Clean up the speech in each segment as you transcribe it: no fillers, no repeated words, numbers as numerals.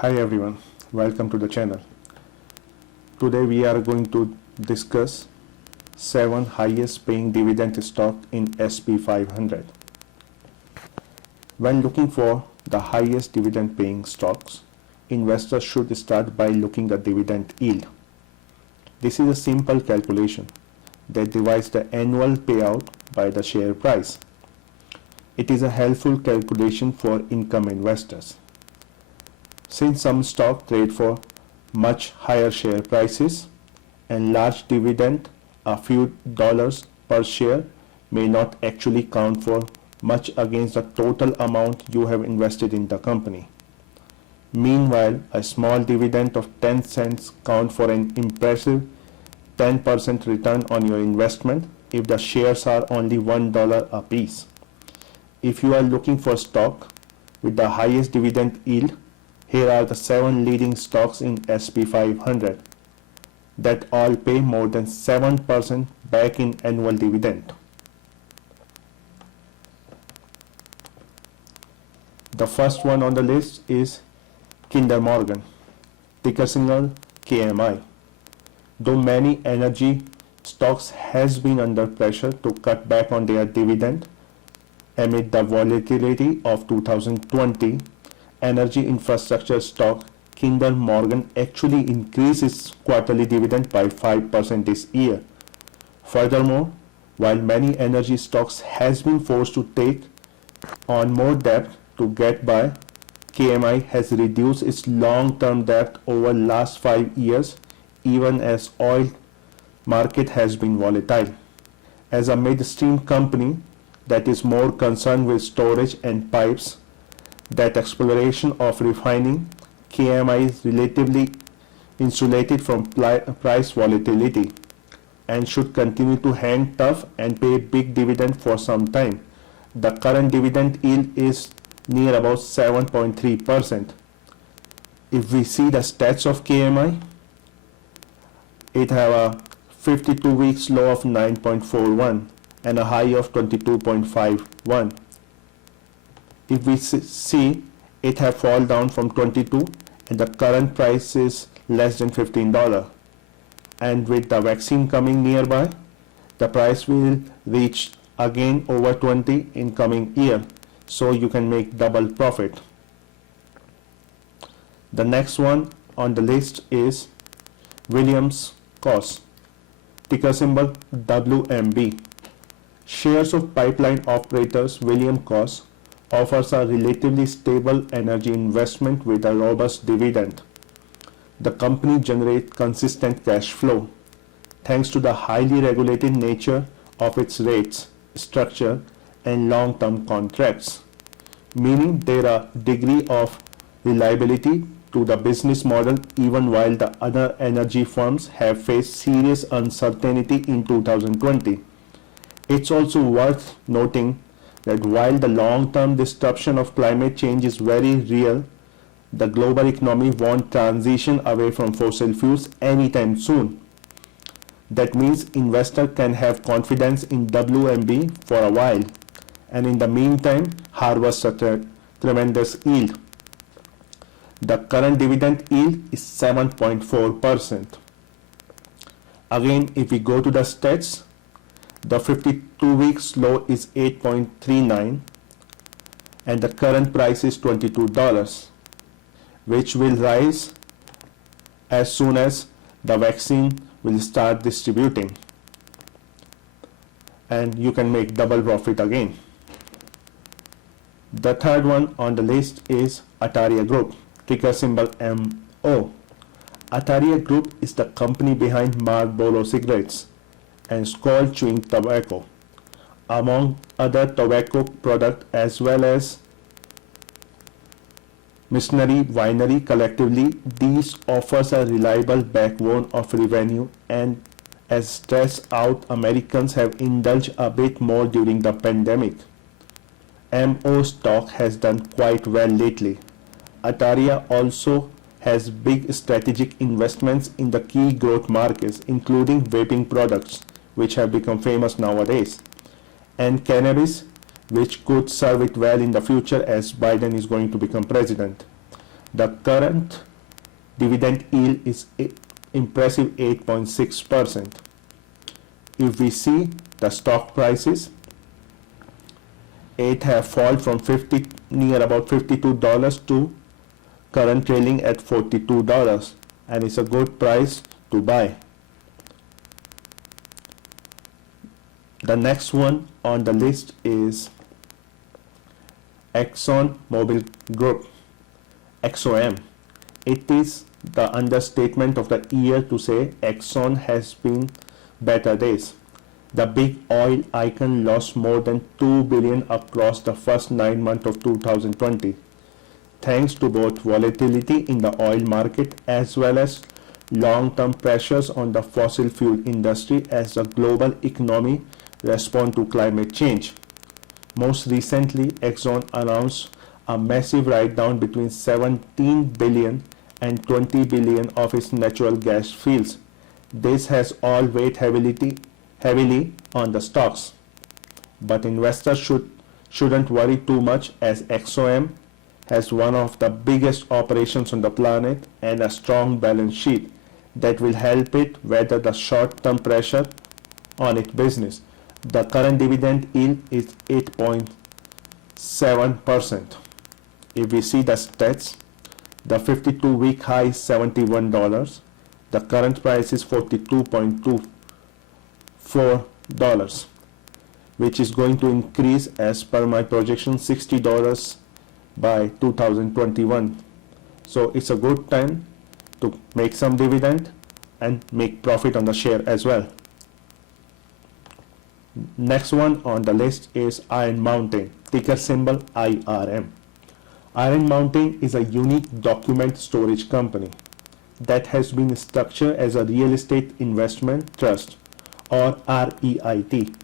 Hi everyone, welcome to the channel. Today we are going to discuss 7 highest paying dividend stock in SP 500. When looking for the highest dividend paying stocks, investors should start by looking at dividend yield. This is a simple calculation that divides the annual payout by the share price. It is a helpful calculation for income investors. Since some stocks trade for much higher share prices and large dividend, a few dollars per share may not actually count for much against the total amount you have invested in the company. Meanwhile, a small dividend of 10 cents count for an impressive 10% return on your investment if the shares are only $1 a piece. If you are looking for stock with the highest dividend yield, here are the 7 leading stocks in SP 500 that all pay more than 7% back in annual dividend. The first one on the list is Kinder Morgan, ticker symbol KMI. Though many energy stocks has been under pressure to cut back on their dividend amid the volatility of 2020, energy infrastructure stock Kinder Morgan actually increased its quarterly dividend by 5% this year. Furthermore, while many energy stocks has been forced to take on more debt to get by, KMI has reduced its long-term debt over last 5 years even as oil market has been volatile. As a midstream company that is more concerned with storage and pipes, that exploration of refining, KMI is relatively insulated from price volatility and should continue to hang tough and pay big dividend for some time. The current dividend yield is near about 7.3%. If we see the stats of KMI, it have a 52 weeks low of 9.41 and a high of 22.51. If we see, it have fall down from 22 and the current price is less than $15. And with the vaccine coming nearby, the price will reach again over 20 in coming year, so you can make double profit. The next one on the list is Williams Cos, ticker symbol WMB. Shares of pipeline operators Williams Cos offers a relatively stable energy investment with a robust dividend. The company generates consistent cash flow thanks to the highly regulated nature of its rates, structure, and long-term contracts, meaning there are degree of reliability to the business model even while the other energy firms have faced serious uncertainty in 2020. It's also worth noting that while the long-term disruption of climate change is very real, the global economy won't transition away from fossil fuels anytime soon. That means investors can have confidence in WMB for a while, and in the meantime harvest a tremendous yield. The current dividend yield is 7.4%. Again, if we go to the stats, the 52 weeks low is 8.39 and the current price is $22, which will rise as soon as the vaccine will start distributing, and you can make double profit again. The third one on the list is Ataria Group, ticker symbol MO. Ataria Group is the company behind Marlboro cigarettes and Skoal chewing tobacco, among other tobacco products, as well as Missionary Winery. Collectively, these offers a reliable backbone of revenue, and as stressed out Americans have indulged a bit more during the pandemic. MO stock has done quite well lately. Ataria also has big strategic investments in the key growth markets, including vaping products, which have become famous nowadays, and cannabis, which could serve it well in the future as Biden is going to become president. The current dividend yield is impressive 8.6%. If we see the stock prices, it have fallen from near about $52 to current trailing at $42, and it's a good price to buy. The next one on the list is Exxon Mobil Group, XOM. It is the understatement of the year to say Exxon has been better days. The big oil icon lost more than $2 billion across the first 9 months of 2020, thanks to both volatility in the oil market as well as long-term pressures on the fossil fuel industry as the global economy responds to climate change. Most recently, Exxon announced a massive write-down between 17 billion and 20 billion of its natural gas fields. This has all weighed heavily on the stocks, but investors shouldn't worry too much, as XOM has one of the biggest operations on the planet and a strong balance sheet that will help it weather the short-term pressure on its business. The current dividend yield is 8.7%. If we see the stats, the 52-week high is $71. The current price is $42.24, which is going to increase, as per my projection, $60 by 2021. So it's a good time to make some dividend and make profit on the share as well. Next one on the list is Iron Mountain, ticker symbol IRM. Iron Mountain is a unique document storage company that has been structured as a real estate investment trust, or REIT.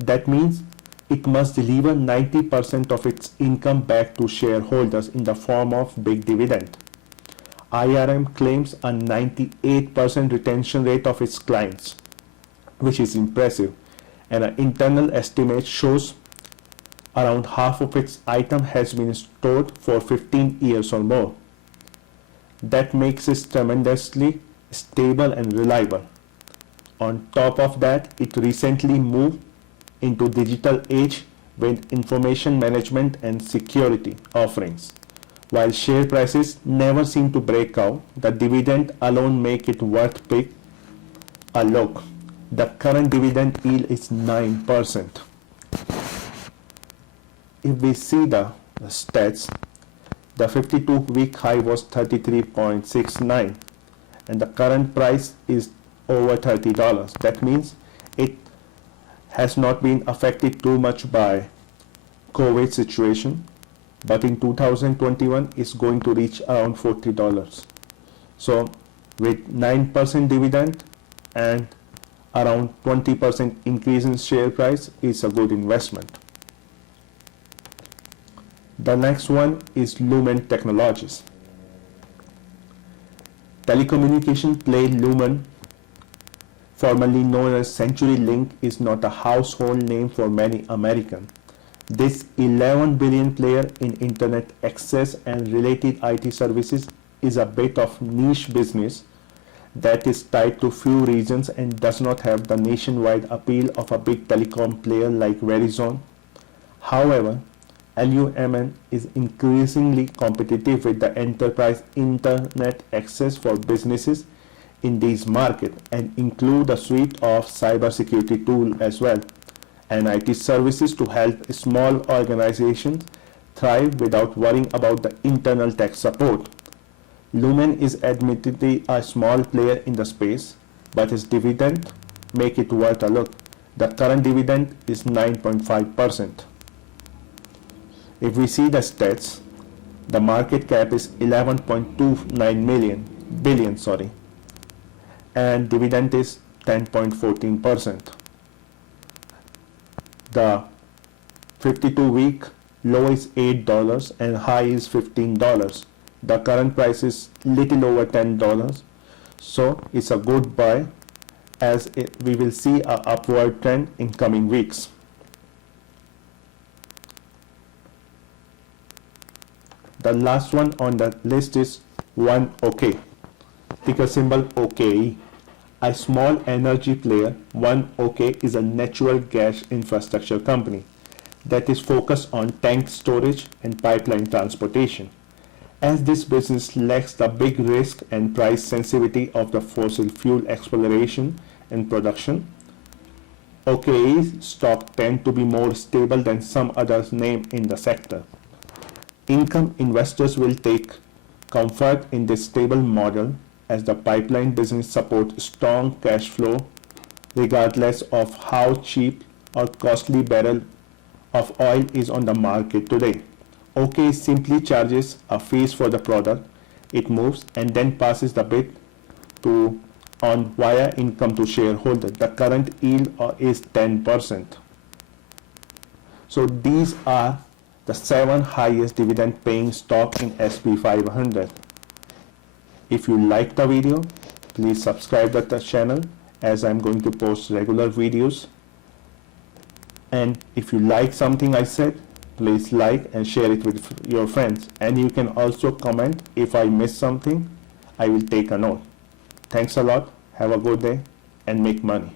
That means it must deliver 90% of its income back to shareholders in the form of big dividend. IRM claims a 98% retention rate of its clients, which is impressive, and an internal estimate shows around half of its item has been stored for 15 years or more. That makes it tremendously stable and reliable. On top of that, it recently moved into digital age with information management and security offerings. While share prices never seem to break out, the dividend alone make it worth pick a look. The current dividend yield is 9%. If we see the stats, the 52-week high was 33.69 and the current price is over $30. That means it has not been affected too much by COVID situation, but in 2021 it's going to reach around $40. So with 9% dividend and around 20% increase in share price, is a good investment. The next one is Lumen Technologies. Telecommunication play Lumen, formerly known as CenturyLink, is not a household name for many Americans. This 11 billion player in internet access and related IT services is a bit of niche business that is tied to few regions and does not have the nationwide appeal of a big telecom player like Verizon. However, LUMN is increasingly competitive with the enterprise internet access for businesses in these markets and include a suite of cybersecurity tools as well and IT services to help small organizations thrive without worrying about the internal tech support. Lumen is admittedly a small player in the space, but its dividend make it worth a look. The current dividend is 9.5%. If we see the stats, the market cap is 11.29 billion, and dividend is 10.14%. The 52-week low is $8 and high is $15. The current price is little over $10, so it's a good buy, as we will see an upward trend in coming weeks. The last one on the list is 1OK, ticker symbol OKE. A small energy player, 1OK is a natural gas infrastructure company that is focused on tank storage and pipeline transportation. As this business lacks the big risk and price sensitivity of the fossil fuel exploration and production, OKE's stock tend to be more stable than some others named in the sector. Income investors will take comfort in this stable model as the pipeline business supports strong cash flow regardless of how cheap or costly barrel of oil is on the market today. OK simply charges a fees for the product it moves and then passes the bit to on via income to shareholder. The current yield is 10%. So these are the 7 highest dividend paying stock in SP 500. If you like the video, please subscribe to the channel as I'm going to post regular videos. And if you like something I said, please like and share it with your friends. And you can also comment if I missed something. I will take a note. Thanks a lot. Have a good day and make money.